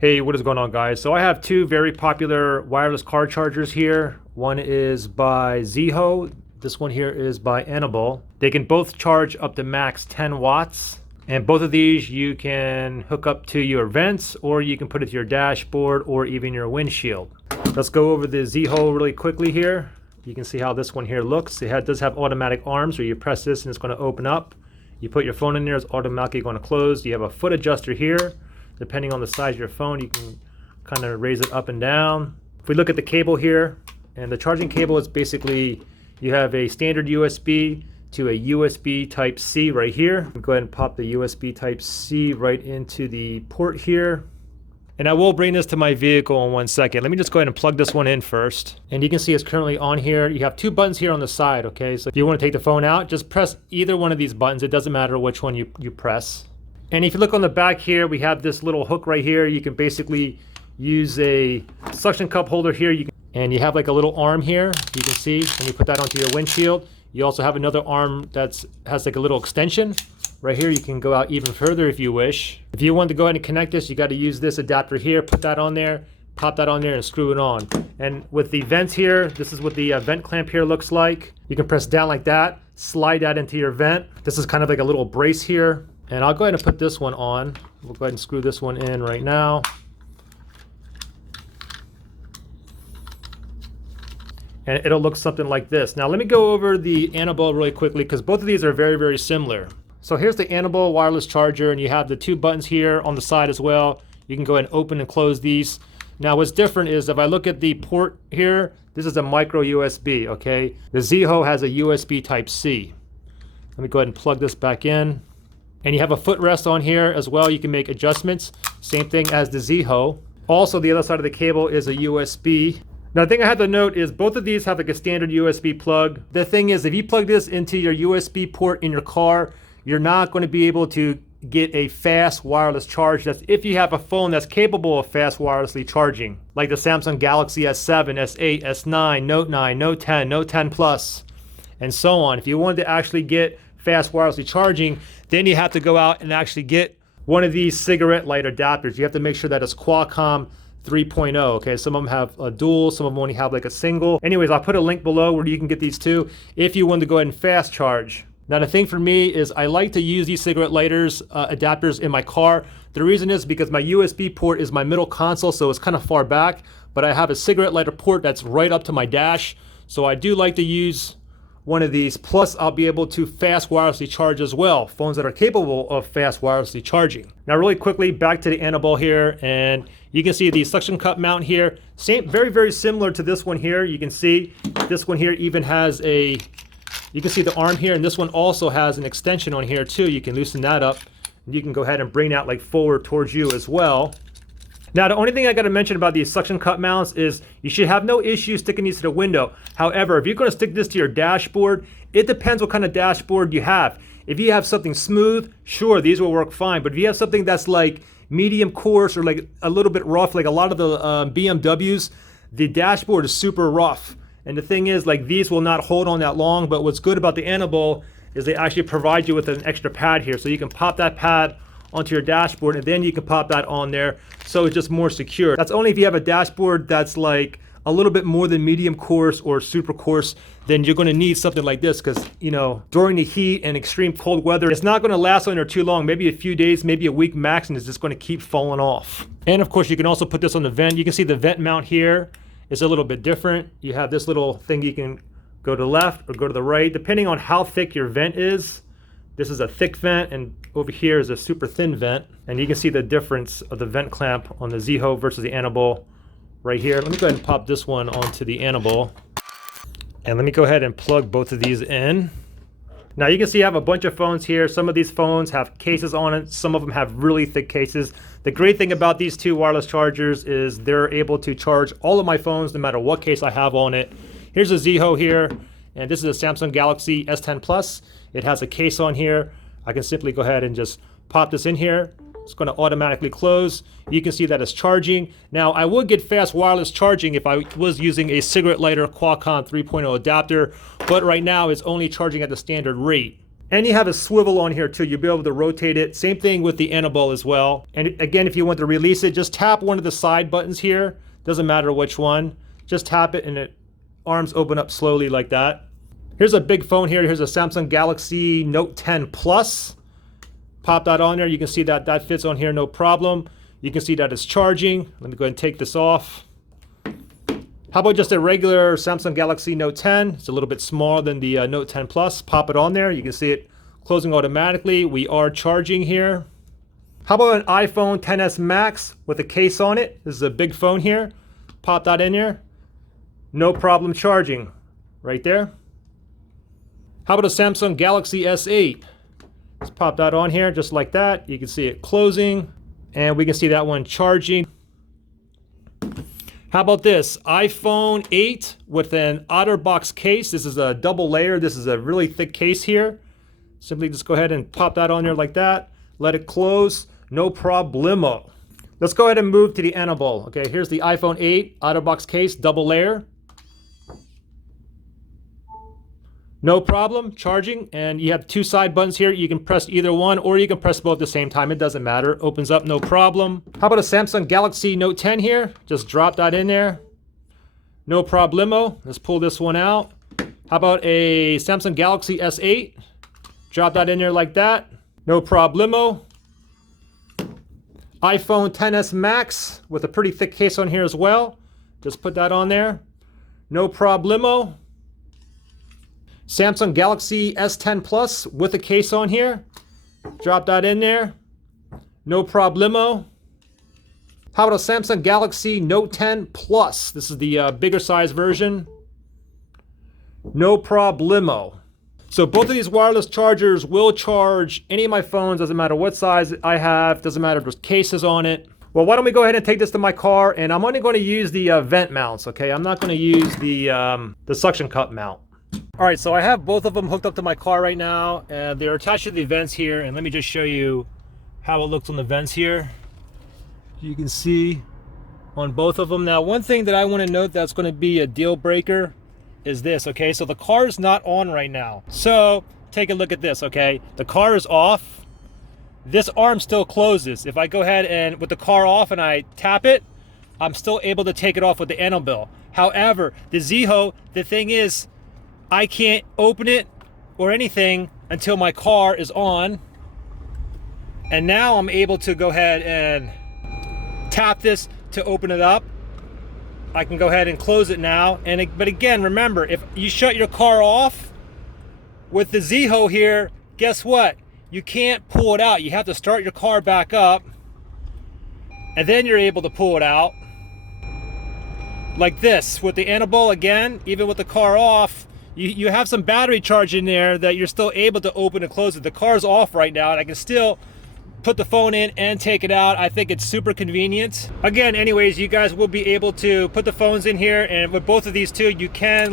Hey, what is going on, guys? So I have two very popular wireless car chargers here. One is by Zeeho. This one here is by Andobil. They can both charge up to max 10 watts. And both of these you can hook up to your vents, or you can put it to your dashboard or even your windshield. Let's go over the Zeeho really quickly here. You can see how this one here looks. It does have automatic arms where you press this and it's going to open up. You put your phone in there, it's automatically going to close. You have a foot adjuster here. Depending on the size of your phone, you can kind of raise it up and down. If we look at the cable here, and the charging cable is basically, you have a standard USB to a USB type C right here. Go ahead and pop the USB type C right into the port here. And I will bring this to my vehicle in 1 second. Let me just go ahead and plug this one in first. And you can see it's currently on here. You have two buttons here on the side, okay? So if you want to take the phone out, just press either one of these buttons. It doesn't matter which one you press. And if you look on the back here, we have this little hook right here. You can basically use a suction cup holder here. And you have like a little arm here, you can see, and you put that onto your windshield. You also have another arm that has like a little extension. Right here, you can go out even further if you wish. If you want to go ahead and connect this, you got to use this adapter here, put that on there, pop that on there and screw it on. And with the vents here, this is what the vent clamp here looks like. You can press down like that, slide that into your vent. This is kind of like a little brace here. And I'll go ahead and put this one on. We'll go ahead and screw this one in right now. And it'll look something like this. Now let me go over the Andobil really quickly because both of these are very, very similar. So here's the Andobil wireless charger, and you have the two buttons here on the side as well. You can go ahead and open and close these. Now what's different is if I look at the port here, this is a micro USB, okay? The Zeeho has a USB type C. Let me go ahead and plug this back in. And you have a footrest on here as well. You can make adjustments. Same thing as the Zeeho. Also, the other side of the cable is a USB. Now, the thing I have to note is both of these have like a standard USB plug. The thing is, if you plug this into your USB port in your car, you're not going to be able to get a fast wireless charge. That's if you have a phone that's capable of fast wirelessly charging, like the Samsung Galaxy S7, S8, S9, Note 9, Note 10, Note 10 Plus, and so on. If you wanted to actually get fast wirelessly charging, then you have to go out and actually get one of these cigarette light adapters. You have to make sure that it's Qualcomm 3.0, okay? Some of them have a dual, some of them only have like a single. Anyways, I'll put a link below where you can get these two if you want to go ahead and fast charge. Now the thing for me is I like to use these cigarette lighters adapters in my car. The reason is because my USB port is my middle console, so it's kind of far back, but I have a cigarette lighter port that's right up to my dash. So I do like to use one of these, plus I'll be able to fast wirelessly charge as well, phones that are capable of fast wirelessly charging. Now really quickly, back to the Andobil here, and you can see the suction cup mount here. Same, very, very similar to this one here. You can see this one here even has a, you can see the arm here, and this one also has an extension on here too. You can loosen that up, and you can go ahead and bring that like forward towards you as well. Now, the only thing I got to mention about these suction cup mounts is you should have no issue sticking these to the window. However, if you're going to stick this to your dashboard, it depends what kind of dashboard you have. If you have something smooth, sure, these will work fine. But if you have something that's like medium coarse or like a little bit rough, like a lot of the BMWs, the dashboard is super rough. And the thing is, like, these will not hold on that long. But what's good about the Andobil is they actually provide you with an extra pad here. So you can pop that pad onto your dashboard, and then you can pop that on there, so it's just more secure. That's only if you have a dashboard that's like a little bit more than medium coarse or super coarse, then you're going to need something like this, because you know, during the heat and extreme cold weather, it's not going to last on there too long, maybe a few days, maybe a week max, and it's just going to keep falling off. And of course, you can also put this on the vent. You can see the vent mount here is a little bit different. You have this little thing, you can go to the left or go to the right, depending on how thick your vent is. This is a thick vent, and over here is a super thin vent. And you can see the difference of the vent clamp on the Zeeho versus the Andobil right here. Let me go ahead and pop this one onto the Andobil. And let me go ahead and plug both of these in. Now you can see I have a bunch of phones here. Some of these phones have cases on it. Some of them have really thick cases. The great thing about these two wireless chargers is they're able to charge all of my phones no matter what case I have on it. Here's a Zeeho here, and this is a Samsung Galaxy S10 Plus. It has a case on here. I can simply go ahead and just pop this in here. It's going to automatically close. You can see that it's charging. Now, I would get fast wireless charging if I was using a cigarette lighter Qualcomm 3.0 adapter, but right now it's only charging at the standard rate. And you have a swivel on here too. You'll be able to rotate it. Same thing with the Andobil as well. And again, if you want to release it, just tap one of the side buttons here. Doesn't matter which one. Just tap it and it arms open up slowly like that. Here's a big phone here. Here's a Samsung Galaxy Note 10 Plus. Pop that on there. You can see that that fits on here, no problem. You can see that it's charging. Let me go ahead and take this off. How about just a regular Samsung Galaxy Note 10? It's a little bit smaller than the Note 10 Plus. Pop it on there. You can see it closing automatically. We are charging here. How about an iPhone XS Max with a case on it? This is a big phone here. Pop that in there. No problem charging. Right there. How about a Samsung Galaxy S8? Let's pop that on here just like that. You can see it closing. And we can see that one charging. How about this? iPhone 8 with an Otterbox case. This is a double layer. This is a really thick case here. Simply just go ahead and pop that on there like that. Let it close. No problemo. Let's go ahead and move to the Andobil. Okay, here's the iPhone 8 Otterbox case, double layer. No problem, charging, and you have two side buttons here. You can press either one or you can press both at the same time. It doesn't matter. Opens up, no problem. How about a Samsung Galaxy Note 10 here? Just drop that in there. No problemo. Let's pull this one out. How about a Samsung Galaxy S8? Drop that in there like that. No problemo. iPhone XS Max with a pretty thick case on here as well. Just put that on there. No problemo. Samsung Galaxy S10 Plus with a case on here. Drop that in there. No problemo. How about a Samsung Galaxy Note 10 Plus? This is the bigger size version. No problemo. So both of these wireless chargers will charge any of my phones. Doesn't matter what size I have. Doesn't matter if there's cases on it. Well, why don't we go ahead and take this to my car, and I'm only going to use the vent mounts, okay? I'm not going to use the suction cup mount. All right, so I have both of them hooked up to my car right now, and they're attached to the vents here. And let me just show you how it looks on the vents here. You can see on both of them. Now, one thing that I want to note that's going to be a deal breaker is this, okay? So the car is not on right now. So take a look at this, okay? The car is off. This arm still closes. If I go ahead and with the car off and I tap it, I'm still able to take it off with the Andobil. However, the Zeeho, the thing is, I can't open it or anything until my car is on. And now I'm able to go ahead and tap this to open it up. I can go ahead and close it now. But again, remember, if you shut your car off with the Zeeho here, guess what? You can't pull it out. You have to start your car back up, and then you're able to pull it out. Like this. With the Andobil, again, even with the car off, you have some battery charge in there that you're still able to open and close it. The car's off right now, and I can still put the phone in and take it out. I think it's super convenient. Again, anyways, you guys will be able to put the phones in here, and with both of these two, you can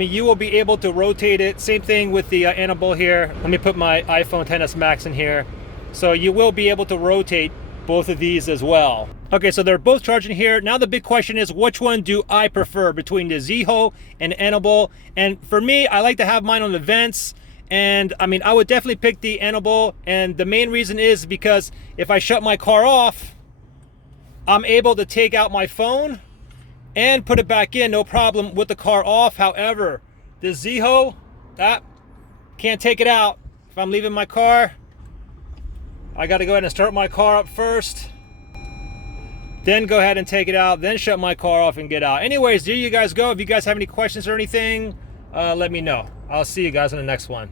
you will be able to rotate it. Same thing with the Andobil here. Let me put my iPhone XS Max in here. So you will be able to rotate both of these as well. Okay, so they're both charging here. Now the big question is, which one do I prefer between the Zeeho and Andobil? And for me, I like to have mine on the vents. And I would definitely pick the Andobil. And the main reason is because if I shut my car off, I'm able to take out my phone and put it back in, no problem with the car off. However, the Zeeho, can't take it out. If I'm leaving my car, I got to go ahead and start my car up first, then go ahead and take it out, then shut my car off and get out. Anyways, there you guys go. If you guys have any questions or anything, let me know. I'll see you guys in the next one.